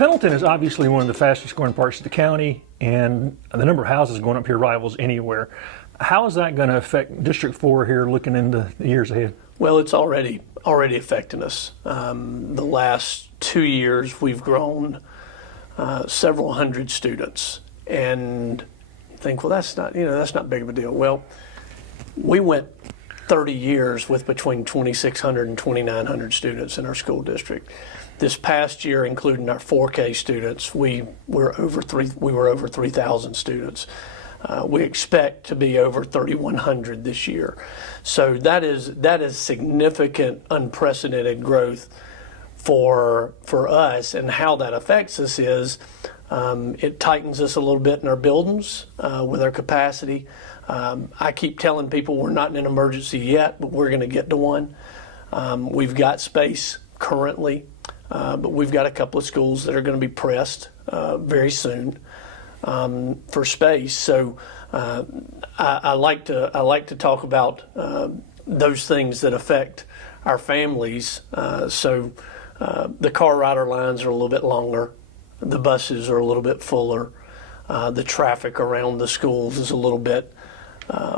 Pendleton is obviously one of the fastest growing parts of the county, and the number of houses going up here rivals anywhere. How is that going to affect District 4 here looking into the years ahead? Well, it's already affecting us. The last 2 years, we've grown several hundred students, and think, well, that's not big of a deal. Well, we went 30 years with between 2,600 and 2,900 students in our school district. This past year, including our 4K students, we were over 3,000 students. We expect to be over 3,100 this year. So that is significant, unprecedented growth for us. And how that affects us is it tightens us a little bit in our buildings with our capacity. I keep telling people we're not in an emergency yet, but we're going to get to one. We've got space currently, but we've got a couple of schools that are going to be pressed very soon for space. So I like to talk about those things that affect our families. So the car rider lines are a little bit longer. The buses are a little bit fuller. The traffic around the schools is a little bit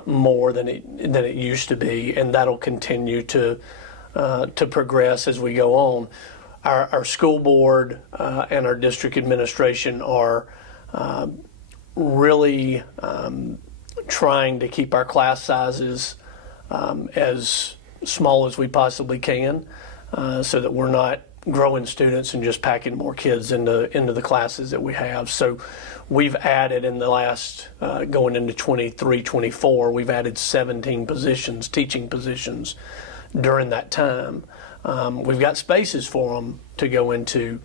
more than it used to be, and that'll continue to progress as we go on. Our school board and our district administration are really trying to keep our class sizes as small as we possibly can, so that we're not growing students and just packing more kids into the classes that we have. So we've added in the last, going into 23, 24, we've added 17 positions, teaching positions during that time. We've got spaces for them to go into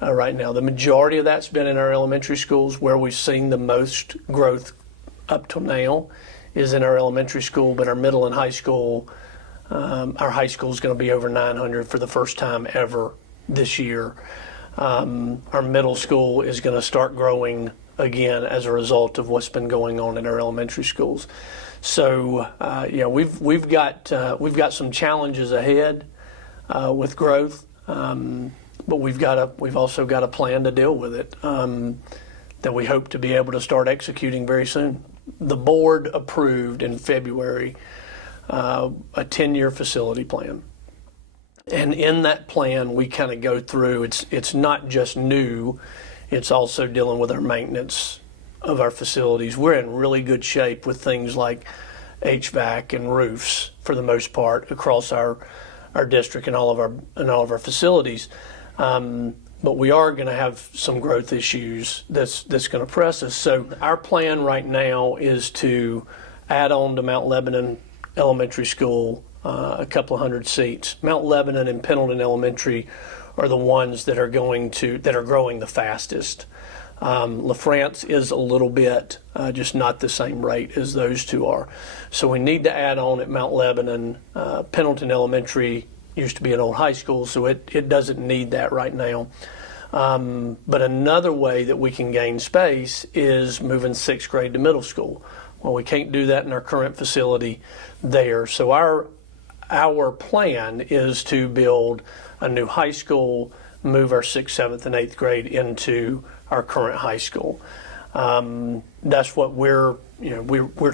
right now. The majority of that's been in our elementary schools. Where we've seen the most growth up till now is in our elementary school, but our middle and high school, our high school is going to be over 900 for the first time ever this year. Our middle school is going to start growing again as a result of what's been going on in our elementary schools. So we've got some challenges ahead with growth, but we've also got a plan to deal with it that we hope to be able to start executing very soon. The board approved in February a 10-year facility plan. And in that plan, we kind of go through, it's not just new, it's also dealing with our maintenance of our facilities. We're in really good shape with things like HVAC and roofs for the most part across our district and all of our facilities. But we are going to have some growth issues that's going to press us. So our plan right now is to add on to Mount Lebanon Elementary School a couple of hundred seats. Mount Lebanon and Pendleton Elementary are the ones that are growing the fastest. LaFrance is a little bit, just not the same rate as those two are. So we need to add on at Mount Lebanon. Pendleton Elementary used to be an old high school, so it doesn't need that right now. But another way that we can gain space is moving 6th grade to middle school. Well, we can't do that in our current facility there. So our plan is to build a new high school, move our 6th, 7th, and 8th grade into our current high school. That's what we're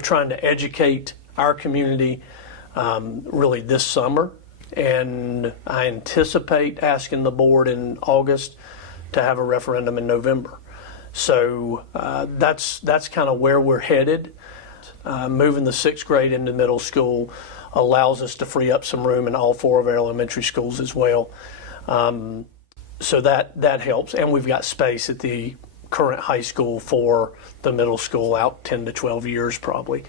trying to educate our community really this summer, and I anticipate asking the board in August to have a referendum in November. So that's kind of where we're headed. Moving the 6th grade into middle school allows us to free up some room in all 4 of our elementary schools as well. So that helps, and we've got space at the current high school for the middle school out 10 to 12 years probably.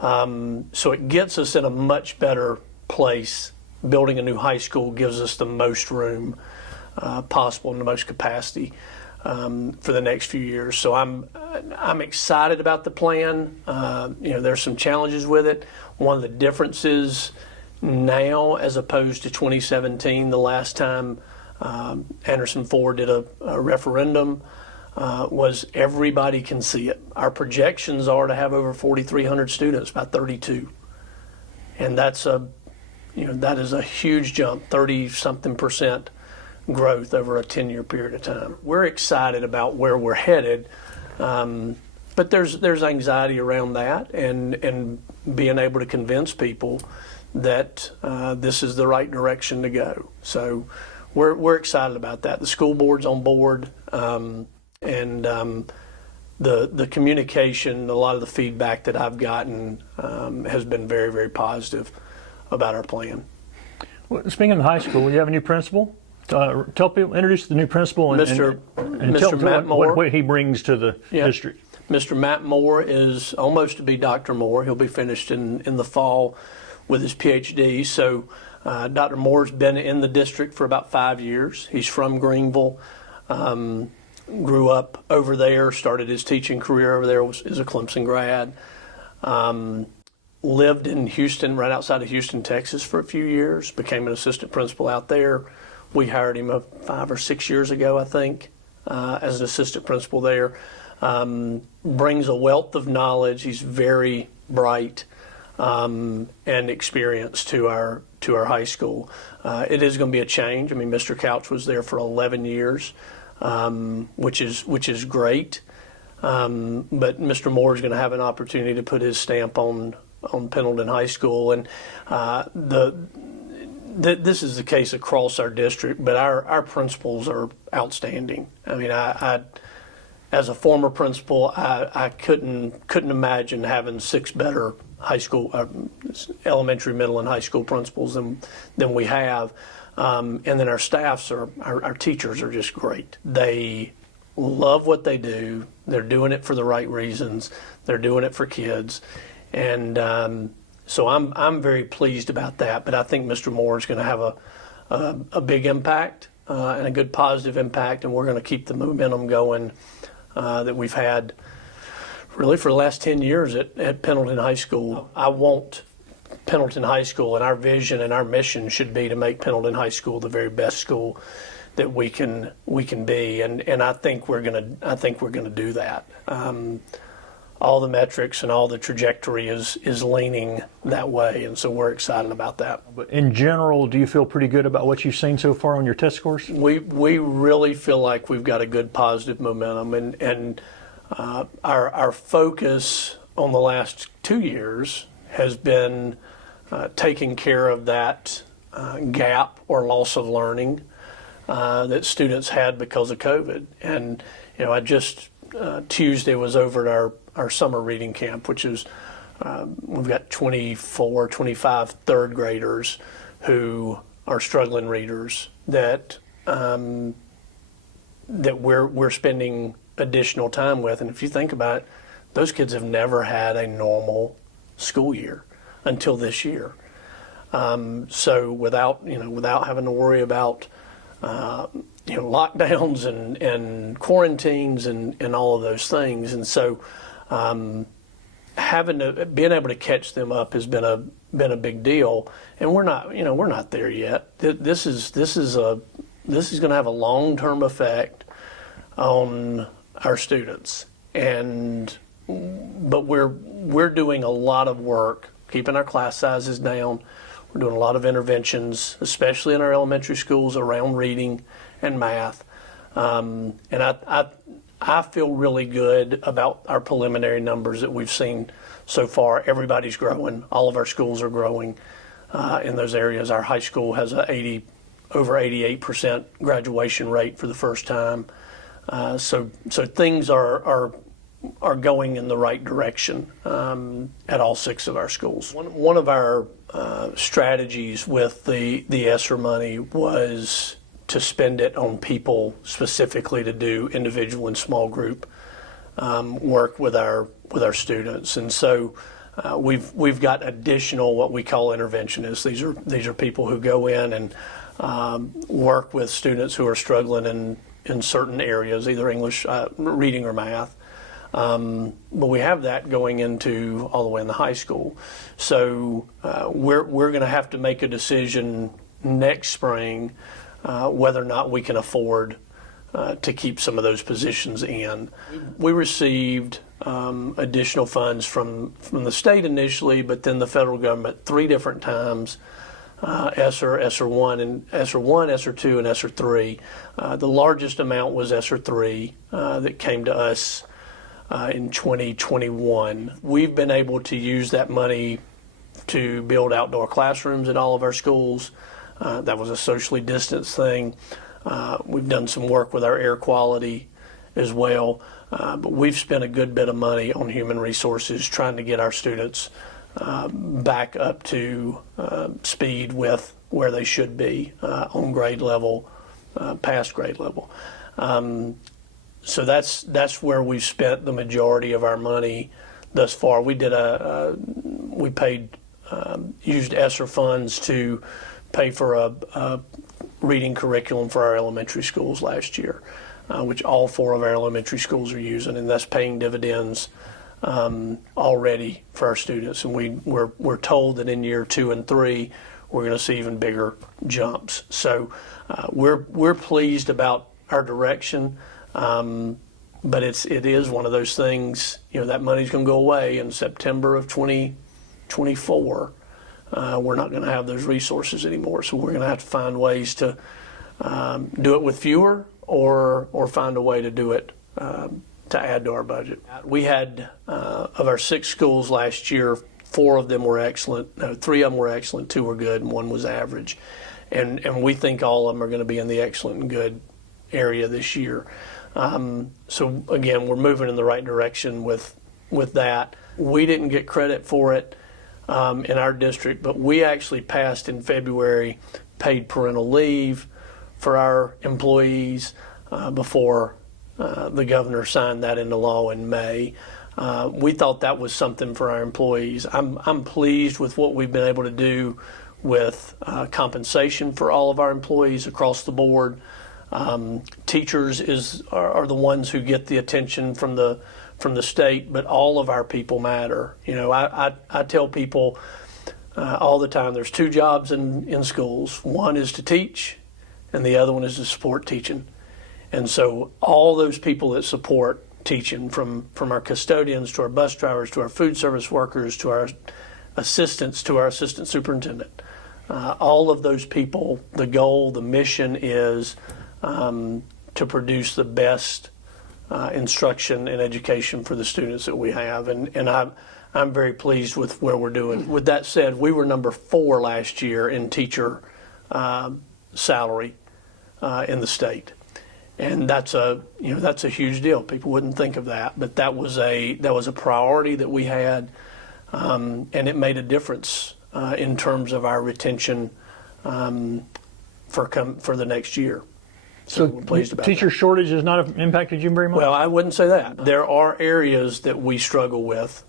So it gets us in a much better place. Building a new high school gives us the most room possible and the most capacity for the next few years. So I'm excited about the plan. There's some challenges with it. One of the differences now as opposed to 2017, the last time Anderson 4 did a referendum, was everybody can see it. Our projections are to have over 4,300 students by 32. And that is a huge jump, 30-something% growth over a 10-year period of time. We're excited about where we're headed, but there's anxiety around that, and being able to convince people that this is the right direction to go. So we're excited about that. The school board's on board, and the communication, a lot of the feedback that I've gotten has been very, very positive about our plan. Well, speaking of high school, you have a new principal. Tell people, introduce the new principal and Mr. tell Matt Moore. what he brings to the district. Mr. Matt Moore is almost to be Dr. Moore. He'll be finished in the fall with his PhD. So Dr. Moore's been in the district for about 5 years. He's from Greenville, grew up over there, started his teaching career over there, is a Clemson grad. Lived in Houston, right outside of Houston, Texas for a few years, became an assistant principal out there. We hired him 5 or 6 years ago, I think, as an assistant principal there. Brings a wealth of knowledge. He's very bright and experienced to our high school. It is going to be a change. I mean, Mr. Couch was there for 11 years, which is great. But Mr. Moore is going to have an opportunity to put his stamp on Pendleton High School, and this is the case across our district. But our principals are outstanding. I mean, I as a former principal, I couldn't imagine having 6 better high school, elementary, middle, and high school principals than we have. And then our staffs our teachers are just great. They love what they do. They're doing it for the right reasons. They're doing it for kids, and so I'm very pleased about that. But I think Mr. Moore is going to have a big impact and a good positive impact, and we're going to keep the momentum going that we've had really for the last 10 years at Pendleton High School. I want Pendleton High School, and our vision and our mission should be to make Pendleton High School the very best school that we can be, and I think we're gonna do that. All the metrics and all the trajectory is leaning that way, and so we're excited about that. But in general, do you feel pretty good about what you've seen so far on your test scores? We really feel like we've got a good positive momentum, and our focus on the last 2 years has been taking care of that gap or loss of learning that students had because of COVID. And I just Tuesday was over at our summer reading camp, which is we've got 24, 25 third graders who are struggling readers that we're spending additional time with. And if you think about it, those kids have never had a normal school year until this year. So without having to worry about lockdowns and quarantines and all of those things, and so being able to catch them up has been a big deal. And we're not there yet. This is going to have a long-term effect on our students, but we're doing a lot of work keeping our class sizes down. We're doing a lot of interventions, especially in our elementary schools, around reading and math. And I feel really good about our preliminary numbers that we've seen so far. Everybody's growing. All of our schools are growing in those areas. Our high school has over 88% graduation rate for the first time. So things are going in the right direction at all 6 of our schools. One of our strategies with the ESSER money was to spend it on people specifically to do individual and small group work with our students, and so we've got additional what we call interventionists. These are people who go in and work with students who are struggling in certain areas, either English, reading, or math. But we have that going into all the way in the high school. So we're going to have to make a decision next spring whether or not we can afford to keep some of those positions in. We received additional funds from the state initially, but then the federal government 3 different times ESSER, ESSER 1, and ESSER 1, ESSER 2, and ESSER 3. The largest amount was ESSER 3 that came to us in 2021. We've been able to use that money to build outdoor classrooms at all of our schools. That was a socially distanced thing. We've done some work with our air quality as well. But we've spent a good bit of money on human resources trying to get our students back up to speed with where they should be on grade level, past grade level. So that's where we've spent the majority of our money thus far. We used ESSER funds to pay for a reading curriculum for our elementary schools last year, which all 4 of our elementary schools are using, and that's paying dividends already for our students. And we're told that in year 2 and 3 we're going to see even bigger jumps. So we're pleased about our direction, but it is one of those things. That money's going to go away in September of 2024. We're not going to have those resources anymore, so we're going to have to find ways to do it with fewer, or find a way to do it to add to our budget. We had, of our 6 schools last year, 4 of them were excellent. No, 3 of them were excellent, 2 were good, and 1 was average. And we think all of them are going to be in the excellent and good area this year. So again, we're moving in the right direction with that. We didn't get credit for it in our district, but we actually passed in February paid parental leave for our employees before the governor signed that into law in May. We thought that was something for our employees. I'm pleased with what we've been able to do with compensation for all of our employees across the board. Teachers are the ones who get the attention from the state, but all of our people matter. I tell people all the time, there's 2 jobs in schools. One is to teach, and the other one is to support teaching. And so all those people that support teaching, from our custodians to our bus drivers to our food service workers to our assistants to our assistant superintendent, all of those people, the goal, the mission is to produce the best instruction and education for the students that we have. And I'm very pleased with where we're doing. With that said, we were number 4 last year in teacher salary in the state. And that's a huge deal. People wouldn't think of that, but that was a priority that we had, and it made a difference in terms of our retention for the next year. So we're pleased about teacher that. shortage has not impacted you very much? Well, I wouldn't say that. There are areas that we struggle with.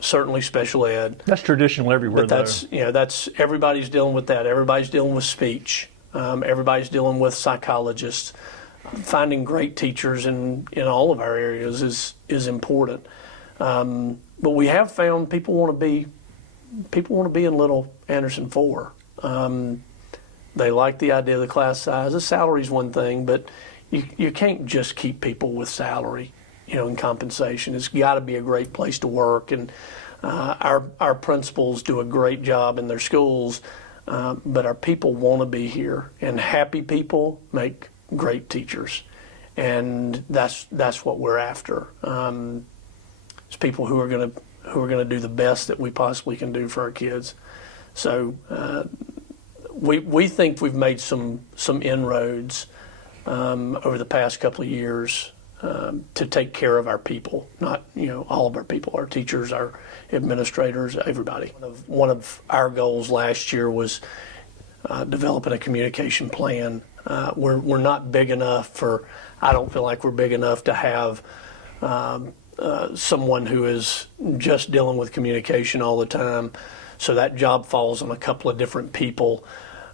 Certainly special ed. That's traditional everywhere, But that's everybody's dealing with that. Everybody's dealing with speech. Everybody's dealing with psychologists. Finding great teachers in all of our areas is important. But we have found people want to be in Little Anderson 4. They like the idea of the class size. The salary is one thing, but you can't just keep people with salary, and compensation. It's got to be a great place to work, and our principals do a great job in their schools, but our people want to be here, and happy people make great teachers, and that's what we're after. It's people who are going to do the best that we possibly can do for our kids. So we think we've made some inroads over the past couple of years to take care of our people, not all of our people, our teachers, our administrators, everybody. One of our goals last year was developing a communication plan. We're not big enough I don't feel like we're big enough to have someone who is just dealing with communication all the time. So that job falls on a couple of different people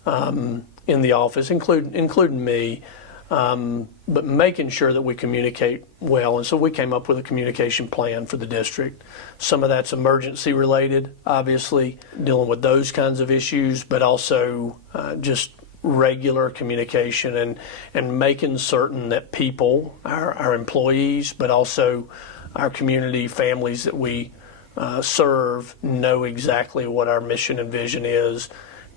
in the office, including me, but making sure that we communicate well. And so we came up with a communication plan for the district. Some of that's emergency related, obviously, dealing with those kinds of issues, but also just regular communication and making certain that people, our employees, but also our community, families that we serve, know exactly what our mission and vision is,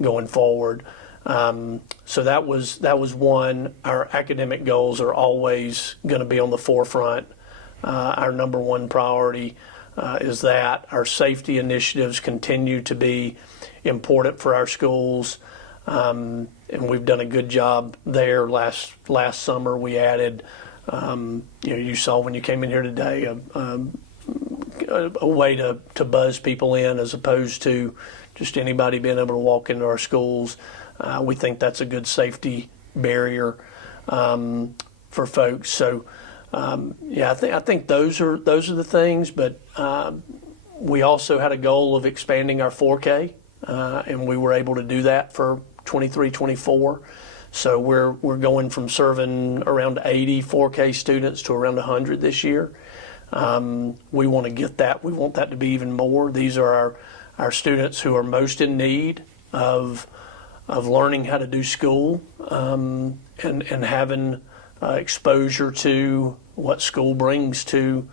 going forward. So that was one. Our academic goals are always going to be on the forefront. Our number one priority is that. Our safety initiatives continue to be important for our schools, and we've done a good job there. Last summer we added, you saw when you came in here today, a way to buzz people in as opposed to just anybody being able to walk into our schools. We think that's a good safety barrier for folks. So, I think those are the things. But we also had a goal of expanding our 4K, and we were able to do that for 23-24. So we're going from serving around 80 4K students to around 100 this year. We want to get that. We want that to be even more. These are our students who are most in need of learning how to do school, and having exposure to what school brings to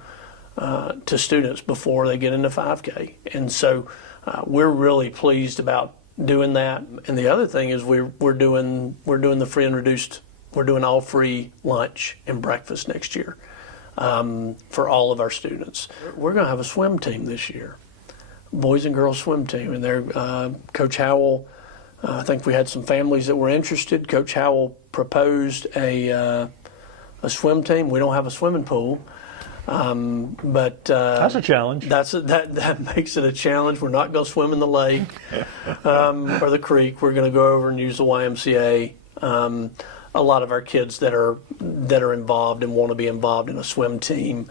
students before they get into 5K. And so we're really pleased about doing that. And the other thing is we're doing the free and reduced. We're doing all free lunch and breakfast next year for all of our students. We're going to have a swim team this year, boys and girls swim team, and they're Coach Howell. I think we had some families that were interested. Coach Howell proposed a swim team. We don't have a swimming pool, but that's a challenge. That makes it a challenge. We're not going to swim in the lake or the creek. We're going to go over and use the YMCA. A lot of our kids that are involved and want to be involved in a swim team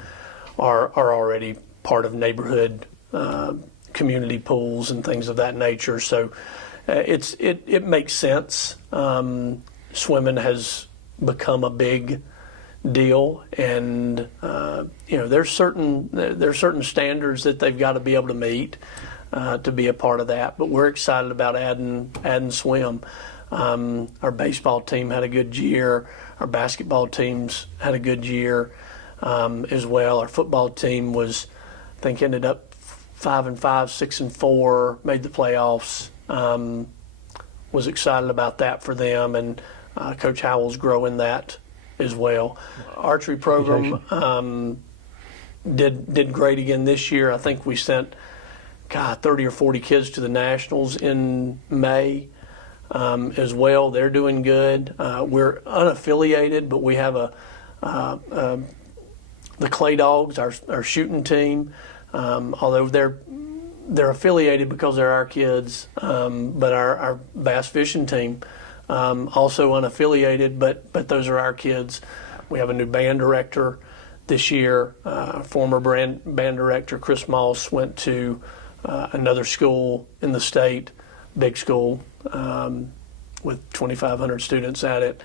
are already part of neighborhood community pools and things of that nature. So it makes sense. Swimming has become a big deal, and there's certain standards that they've got to be able to meet to be a part of that. But we're excited about adding swim. Our baseball team had a good year. Our basketball teams had a good year as well. Our football team ended up 5-5, 6-4, made the playoffs. Was excited about that for them, and Coach Howell's growing that as well. Archery program did great again this year. I think we sent 30 or 40 kids to the Nationals in May as well. They're doing good. We're unaffiliated, but we have the Clay Dogs, our shooting team. Although they're affiliated because they're our kids, but our bass fishing team also unaffiliated, but those are our kids. We have a new band director this year. Former band director Chris Moss went to another school in the state, big school with 2,500 students at it.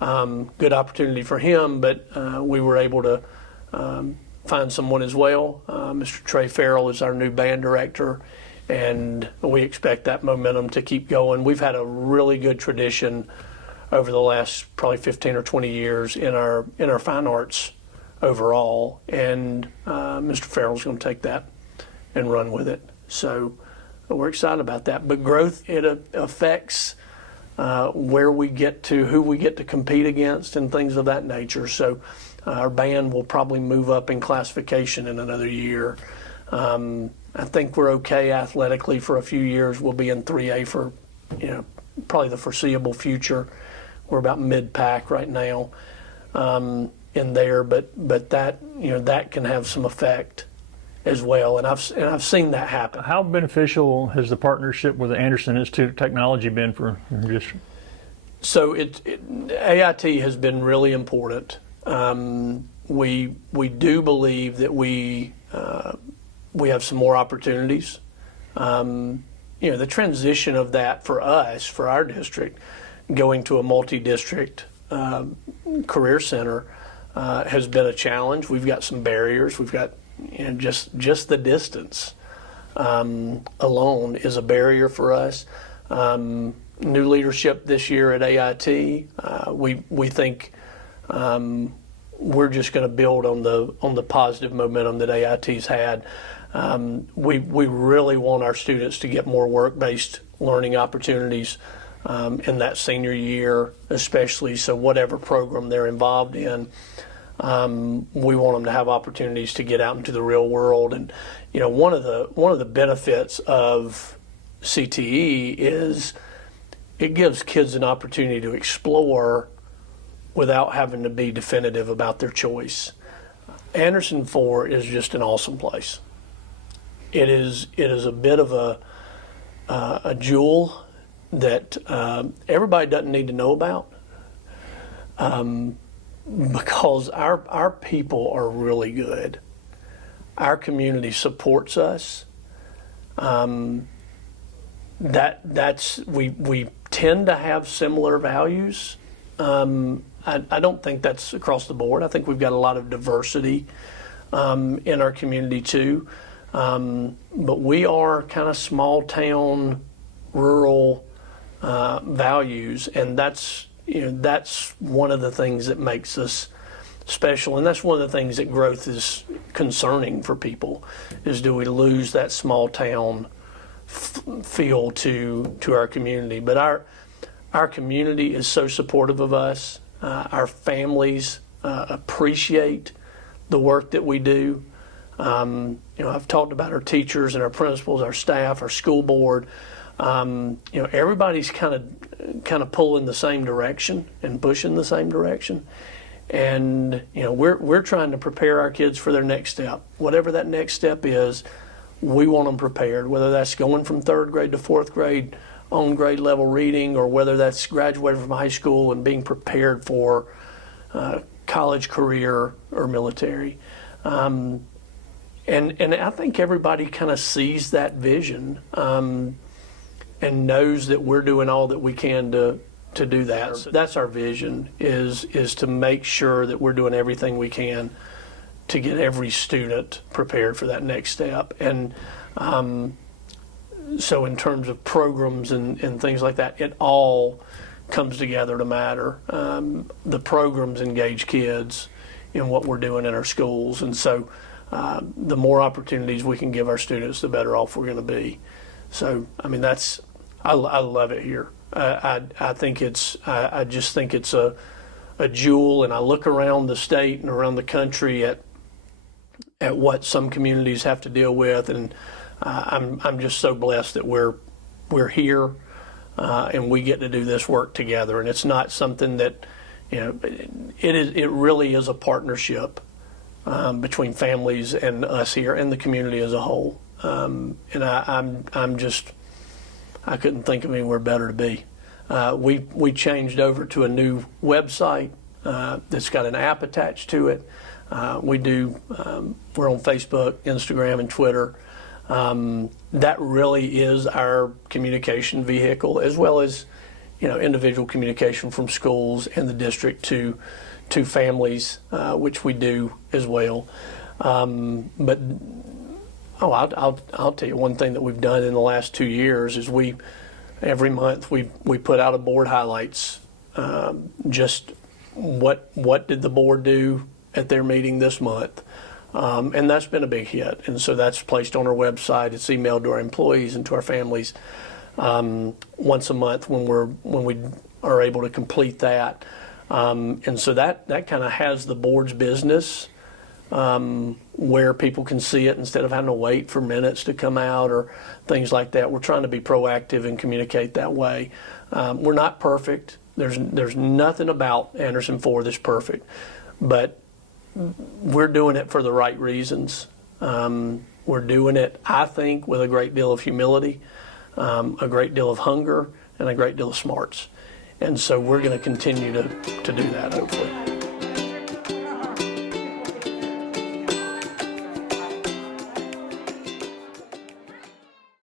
Good opportunity for him, but we were able to find someone as well. Mr. Trey Farrell is our new band director, and we expect that momentum to keep going. We've had a really good tradition over the last probably 15 or 20 years in our fine arts overall, and Mr. Farrell's going to take that and run with it. So we're excited about that. But growth, it affects where we get to, who we get to compete against, and things of that nature. So our band will probably move up in classification in another year. I think we're okay athletically for a few years. We'll be in 3A for, probably the foreseeable future. We're about mid-pack right now in there, but that that can have some effect as well, and I've seen that happen. How beneficial has the partnership with the Anderson Institute of Technology been for your district? So AIT has been really important. We do believe that we have some more opportunities. The transition of that for us, for our district, going to a multi-district career center has been a challenge. We've got some barriers. We've got just the distance alone is a barrier for us. New leadership this year at AIT. We think we're just going to build on the positive momentum that AIT's had. We really want our students to get more work-based learning opportunities in that senior year, especially. So whatever program they're involved in, we want them to have opportunities to get out into the real world. And one of the benefits of CTE is it gives kids an opportunity to explore without having to be definitive about their choice. Anderson 4 is just an awesome place. It is a bit of a jewel that everybody doesn't need to know about, because our people are really good. Our community supports us. We tend to have similar values. I don't think that's across the board. I think we've got a lot of diversity in our community too. But we are kind of small town, rural values, and that's one of the things that makes us special, and that's one of the things that growth is concerning for people, is do we lose that small town feel to our community. But our community is so supportive of us. Our families appreciate the work that we do. I've talked about our teachers and our principals, our staff, our school board. Everybody's kind of pulling the same direction and pushing the same direction. And we're trying to prepare our kids for their next step. Whatever that next step is, we want them prepared, whether that's going from 3rd grade to 4th grade on grade level reading, or whether that's graduating from high school and being prepared for college, career, or military. And I think everybody kind of sees that vision and knows that we're doing all that we can to do that. So that's our vision, is to make sure that we're doing everything we can to get every student prepared for that next step. And so in terms of programs and things like that, it all comes together to matter. The programs engage kids in what we're doing in our schools, and so the more opportunities we can give our students, the better off we're going to be. So, I love it here. I just think it's a jewel, and I look around the state and around the country at what some communities have to deal with, and I'm just so blessed that we're here and we get to do this work together. And it's not something that it really is a partnership between families and us here and the community as a whole. And I couldn't think of anywhere better to be. We changed over to a new website that's got an app attached to it. We're on Facebook, Instagram, and Twitter. That really is our communication vehicle, as well as individual communication from schools and the district to families, which we do as well. But I'll tell you one thing that we've done in the last 2 years is every month we put out a board highlights. Just what did the board do at their meeting this month, and that's been a big hit. And so that's placed on our website. It's emailed to our employees and to our families once a month when we are able to complete that. And so that kind of has the board's business where people can see it instead of having to wait for minutes to come out or things like that. We're trying to be proactive and communicate that way. We're not perfect. There's nothing about Anderson 4 that's perfect, but we're doing it for the right reasons. We're doing it, I think, with a great deal of humility, a great deal of hunger, and a great deal of smarts. And so we're going to continue to do that, hopefully.